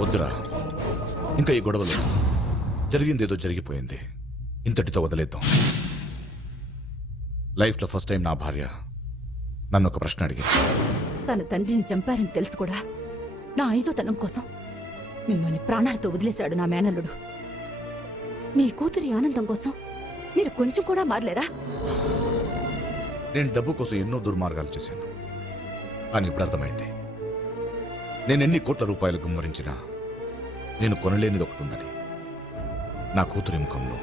వద్దురా, ఇంకా ఈ గొడవలు జరిగిందేదో జరిగిపోయింది, ఇంతటితో వదిలేద్దాం. లైఫ్లో ఫస్ట్ టైం నా భార్య నన్ను ఒక ప్రశ్న అడిగింది. తన తండ్రిని చంపారని తెలుసు కూడా నా ఐదోతనం కోసం మిమ్మల్ని ప్రాణాలతో వదిలేశాడు నా మేనల్లుడు. మీ కూతురి ఆనందం కోసం మీరు కొంచెం కూడా మారలేరా? నేను డబ్బు కోసం ఎన్నో దుర్మార్గాలు చేశాను, కానీ ఇప్పుడు అర్థమైంది, నేను ఎన్ని కోట్ల రూపాయలు గుమ్మరించినా నేను కొనలేనిది ఒకటి ఉందని. నా కూతురి ముఖంలో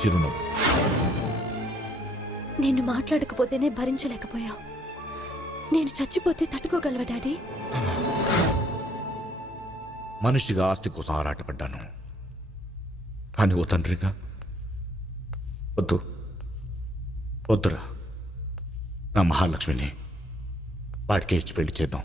చిరునవ్వు. నిన్ను మాట్లాడకపోతేనే భరించలేకపోయావు. నేను చచ్చిపోతే తట్టుకోగలవా డాడీ? మనిషిగా ఆస్తి కోసం ఆరాటపడ్డాను, కానీ ఓ తండ్రిగా వద్దురా, నా మహాలక్ష్మిని వాడికే ఇచ్చి పెళ్లి చేద్దాం.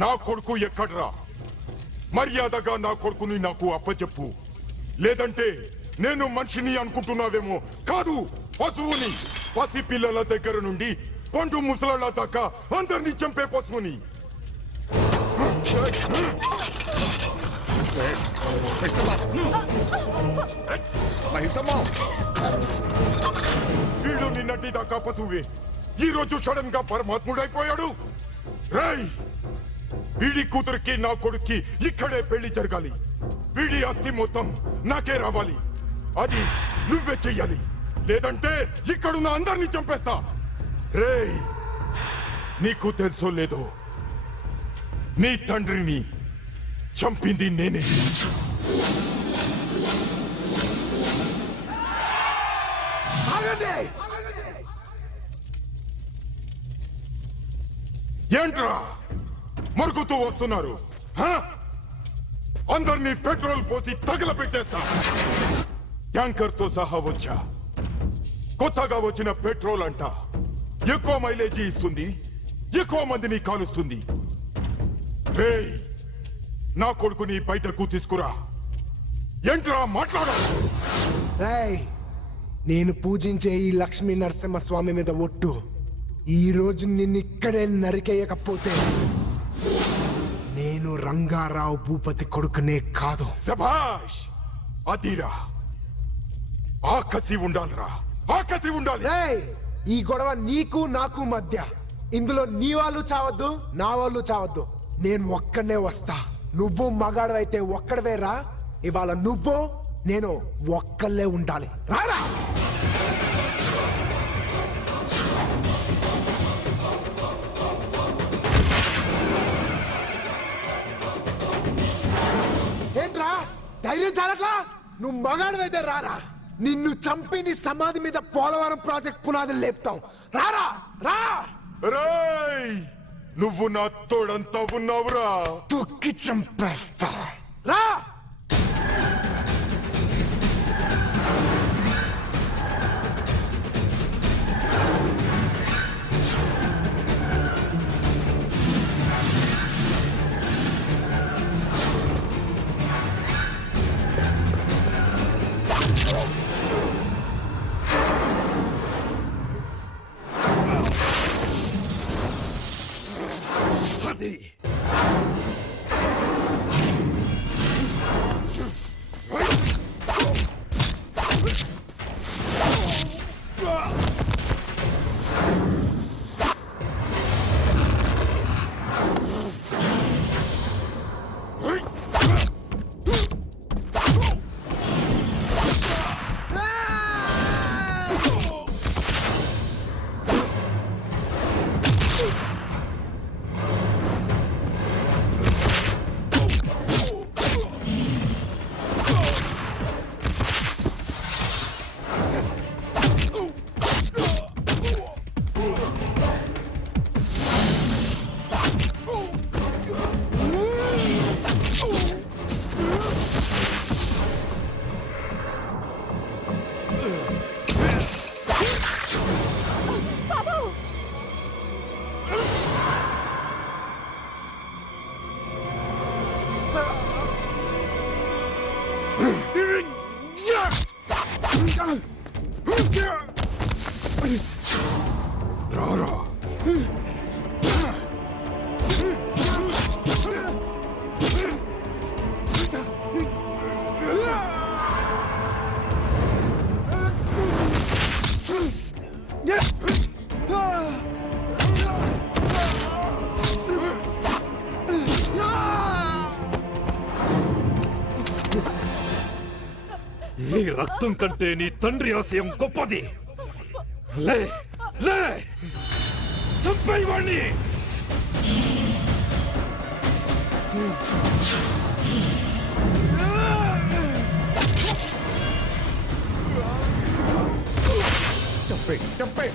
నా కొడుకు ఎక్కడ్రా? మర్యాదగా నా కొడుకుని నాకు అప్పచెప్పు, లేదంటే నేను మనిషిని అనుకుంటున్నావేమో. కాదు, పశువుని. పసి పిల్లల దగ్గర నుండి పండు ముసలాళ్ళ దాకా అందరినీ చంపే పశువుని. వీడు నిన్నటి దాకా పశువే, ఈ రోజు సడన్ గా పరమాత్ముడైపోయాడు. రేయ్, వీడి కూతురికి నా కొడుక్కి ఇక్కడే పెళ్లి జరగాలి. వీడి ఆస్తి మొత్తం నాకే రావాలి. అది నువ్వే చెయ్యాలి, లేదంటే ఇక్కడున్న అందరినీ చంపేస్తా. రేయ్, నీకు తెలుసో లేదో, నీ తండ్రిని చంపింది నేనే. ఏంట్రా మరుగుతూ వస్తున్నారు? అందరినీ పెట్రోల్ పోసి తగలబెట్టేస్తా. ట్యాంకర్ తో సహా వచ్చా. కొత్తగా వచ్చిన పెట్రోల్ అంట ఎక్కువ మైలేజీ ఇస్తుంది, ఎక్కువ మందిని కాలుస్తుంది. రేయ్, నా కొడుకుని బయటకు తీసుకురా. ఏంట్రా మాట్లాడ? రేయ్, నేను పూజించే ఈ లక్ష్మీ నరసింహస్వామి మీద ఒట్టు, ఈ రోజు నిన్నిక్కడే నరికేయకపోతే నేను రంగారావు భూపతి కొడుకునే కాదు. శభాష్, అదిరా. ఆకసి ఉండాలిరా, ఆకసి ఉండాలి. రేయ్, ఈ గొడవ నీకు నాకు మధ్య. ఇందులో నీ వాళ్ళు చావద్దు, నా వాళ్ళు చావద్దు. నేను ఒక్కడనే వస్తా. నువ్వు మగాడవైతే ఒక్కడవే రా. ఇవాళ నువ్వు నేను ఒక్కళ్ళే ఉండాలి. రారా. ఏంట్రా ధైర్యం చాలట్లా? నువ్వు మగాడవైతే రారా. నిన్ను చంపి నీ సమాధి మీద పోలవరం ప్రాజెక్ట్ పునాదులు లేపుతాం. రారా రా. రేయ్, నువ్వు నా తోడంతా ఉన్నావురా. తొక్కి చంపేస్తా. రా. రారా నీ రక్తం కంటే నీ తండ్రి ఆశయం గొప్పది. లే లే చంపేవాణ్ణి. చంపే